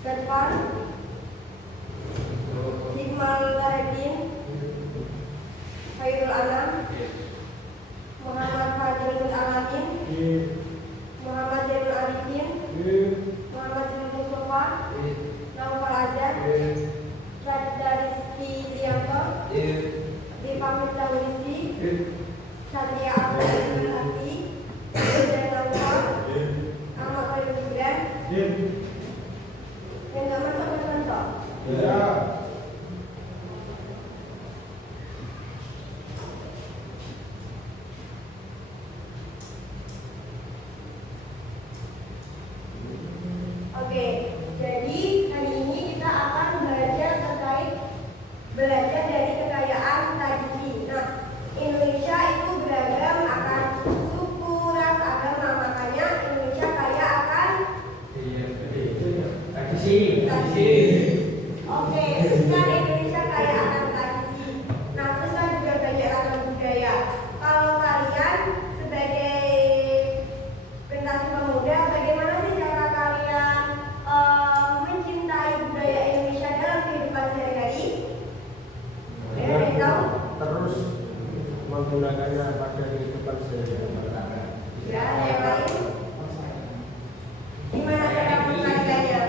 Irfan, Hikmal Wahyudin, Khairul Anam, Muhammad Fadlul Alamin, Muhammad Zainul Arifin, Muhammad Zainul Mustafa, Naufal Azhar, Radda Rizky Lianto, Difamit Dawisi, Satria Abdul Hati, dan Naufal, Ahmad Khalil Gibran, yang nggak masuk ke kantor. Oke, jadi hari ini kita akan belajar dari kekayaan tradisi. Nah, Indonesia itu beragam akan suku, ras, agama, makanya Indonesia kaya akan tradisi. Oke, kan Indonesia kaya akan tradisi. Nah, terus kan juga banyak ragam budaya. Kalau kalian sebagai generasi pemuda, bagaimana sih cara kalian mencintai budaya Indonesia dalam kehidupan sehari-hari? Ada yang tahu? Terus menggunakannya pada kehidupan sehari-hari. Ya, ada yang lain? Gimana cara mengenalikannya?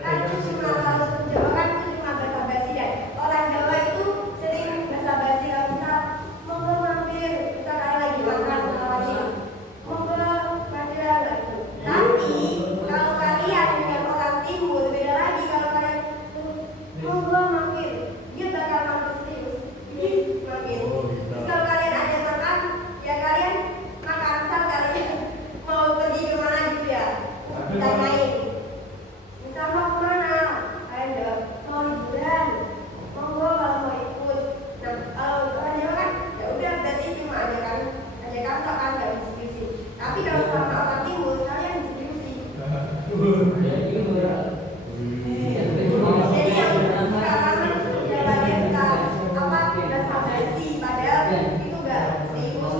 Kan cuma harus menjawabkan itu cuma basa-basi dan orang Jawa itu sering basa-basi kalau misal monggo mampir kita kayak lagi makan lagi monggo mampir gitu. Tapi kalau kalian dengan orang timur beda lagi kalau kalian monggo mampir dia bakal mampir serius. Jadi mampir. Kalau kalian ada makan ya kalian makan asal kalian mau pergi kemana gitu ya kita main. Misal mau kemana? Kalian jawab mau liburan. Monggo kalau mau ikut. Nah kalau orang Jawa kan ya udah berarti cuma ajakan tok kan nggak diskusi. Tapi kalau sama orang timur kalian diskusi. Jadi yang sekarang ya bagian kita apa basa-basi padahal itu nggak serius.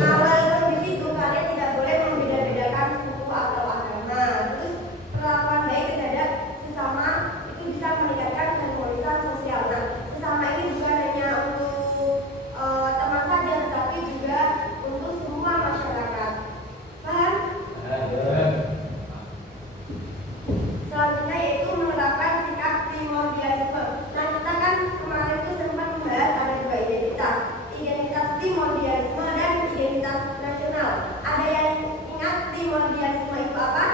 Nah, walaupun di situ kalian tidak boleh membeda-bedakan suku atau agama. Terus perlakuan baik terhadap sesama itu bisa meningkatkan harmonisan sosial. Nah, sesama ini bukan hanya untuk teman saja, tetapi juga untuk semua masyarakat. Paham? Selanjutnya yaitu menerapkan sikap primordialisme. Nah, kita kan kemarin itu sempat membahas ada dua identitas. Identitas primordialisme dan identitas nasional. Ada yang ingat primordialisme itu apa?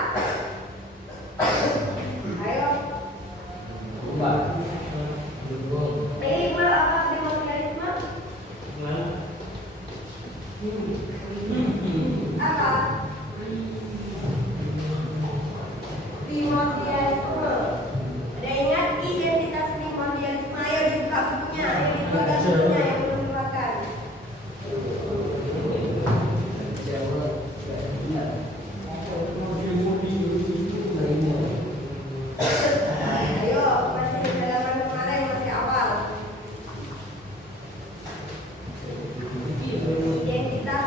Ayo. Iqbal apa primordialisme? Apa? Primordialisme. Ada ingat identitas primordialisme? Ayo dibuka bukunya, ayo dibuka bukunya yang belum dibukakan. Ayo, masih di halaman kemarin masih awal. Identitas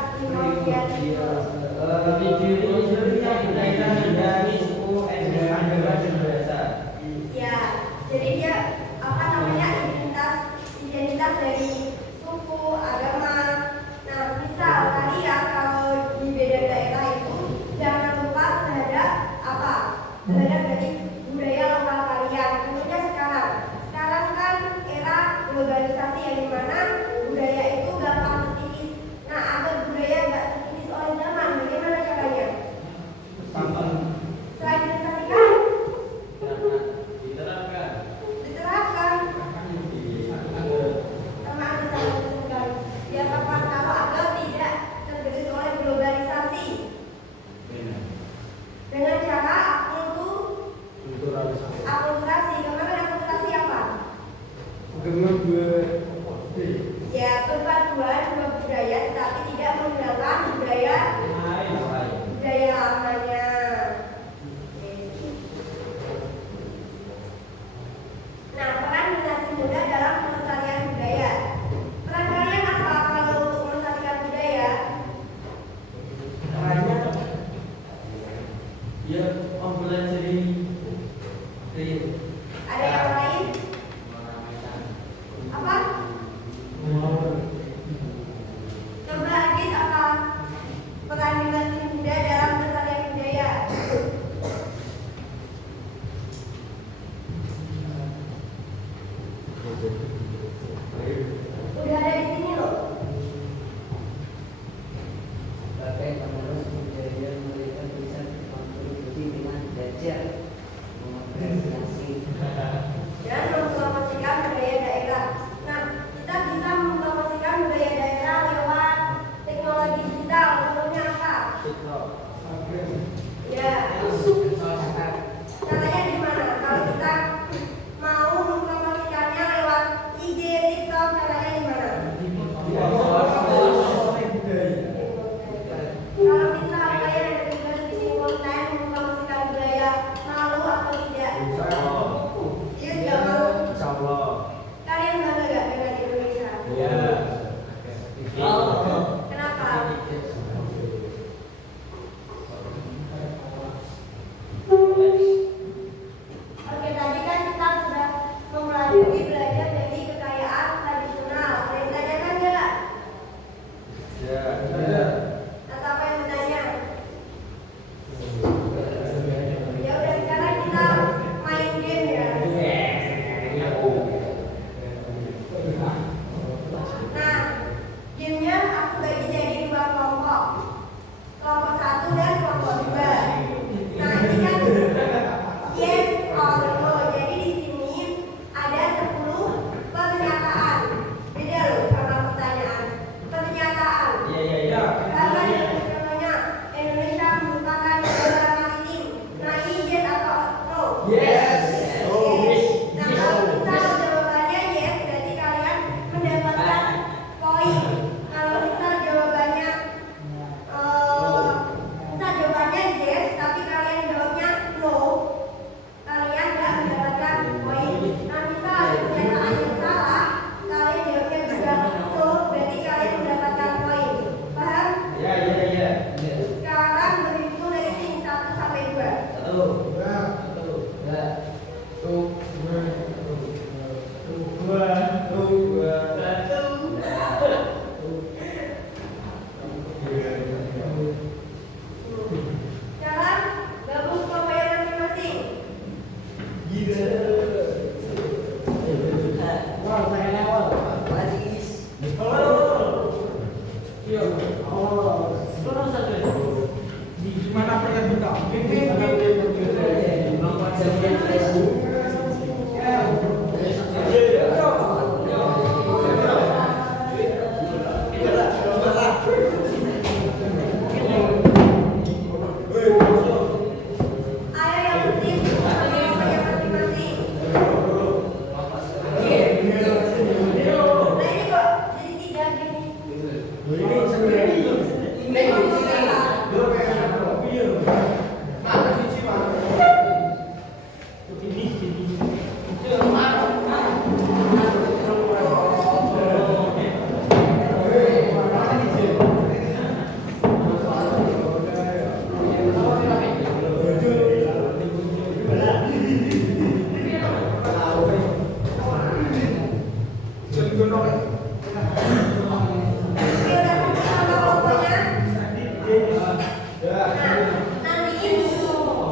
Nanti ini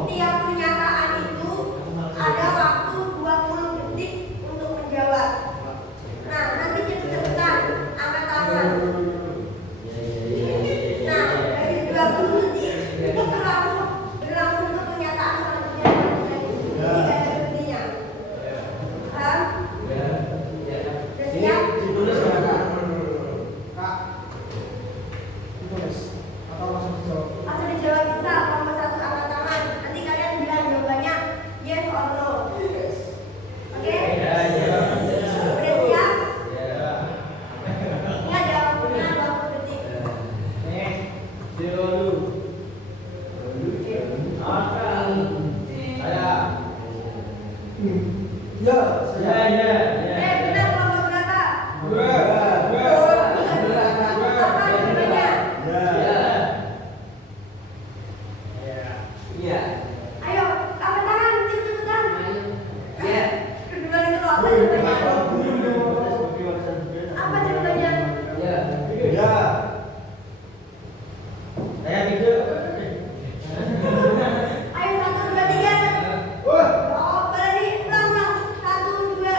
tiap pernyataan itu ada waktu 20 detik untuk menjawab. Nah, nanti cepet-cepetan angkat tangan. Nah, dari 20 detik itu berlangsung ke pernyataan selanjutnya. Tidak ada berhentinya. Paham? Udah siap? Langsung dijawab bisa, nomor 1 angkat tangan. Nanti kalian bilang jawabannya yes or no. Oke? Udah siap? Ingat jawabnya 20 detik. Benar nomor berapa? Apa jawabannya? Ayo, angkat tangan, cepet-cepetan. Gimana itu apa jawabannya? Apa jawabannya? Ayo 1, 2, 3. Oh, berani ulang. 1, 2.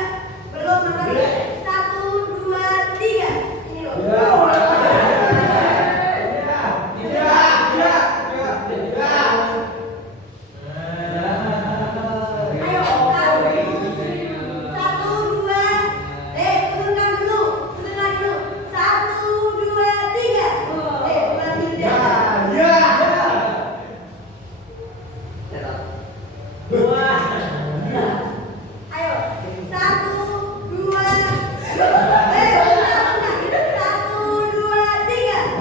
Belum lagi. 1, 2, 3. Ini loh. Ayo, 1, 2. Turunkan dulu. 1, 2, 3. Berani deh. Ayo, 1, 2. 1, 2, 3. Ayo, 1, 2. 1, 2,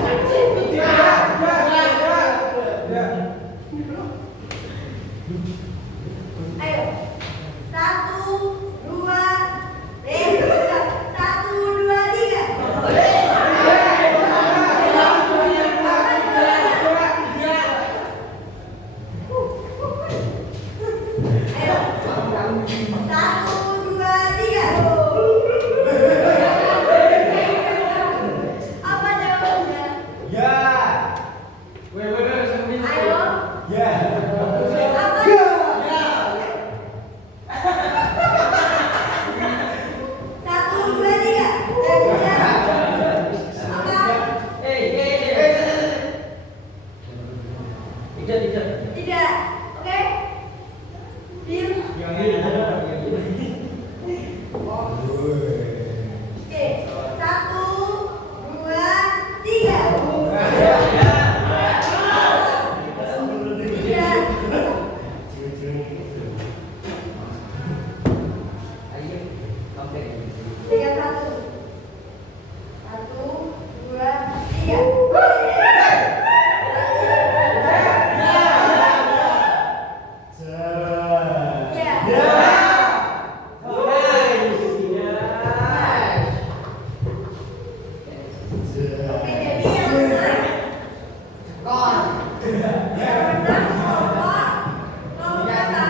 3. Ayo, 1, 2, 3. Apa jawabannya? Ayo. Apa jawabannya? 1, 2, 3. Apa? Tidak. Oke? Deal? Oke. 1, 2, 3. Tiga, 1. 1, 2, 3. Oke, jadi yang benar. Yang benar nomor berapa?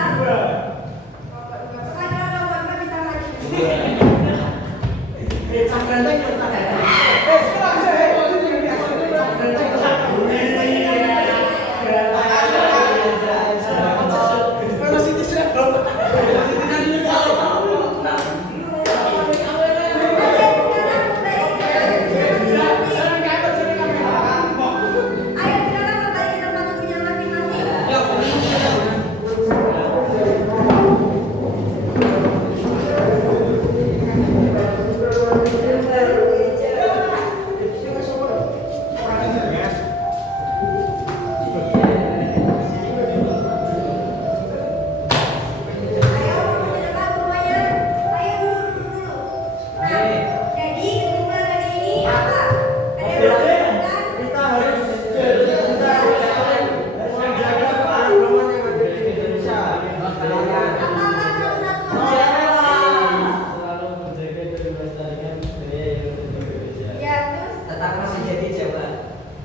Pokoknya nomor 2 bisa maju.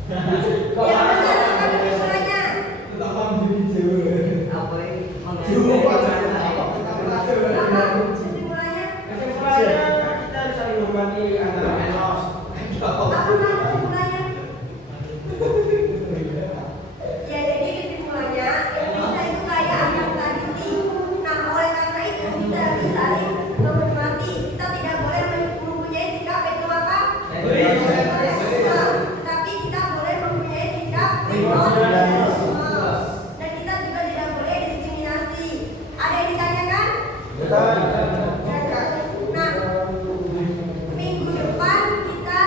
Ya benar, apa kesimpulannya? Apa ini? Apa kesimpulannya? Kesimpulannya kita saling berbagi antara enos. Apa kesimpulannya? Ya jadi kesimpulannya Indonesia itu kaya akan tradisi. Nah oleh karena itu kita harus saling menghormati. Kita tidak boleh mempunyai sikap itu apa? Tapi kita boleh mempunyai sikap egois. Dan kita juga tidak boleh diskriminasi. Ada yang ditanyakan? Nah, minggu depan kita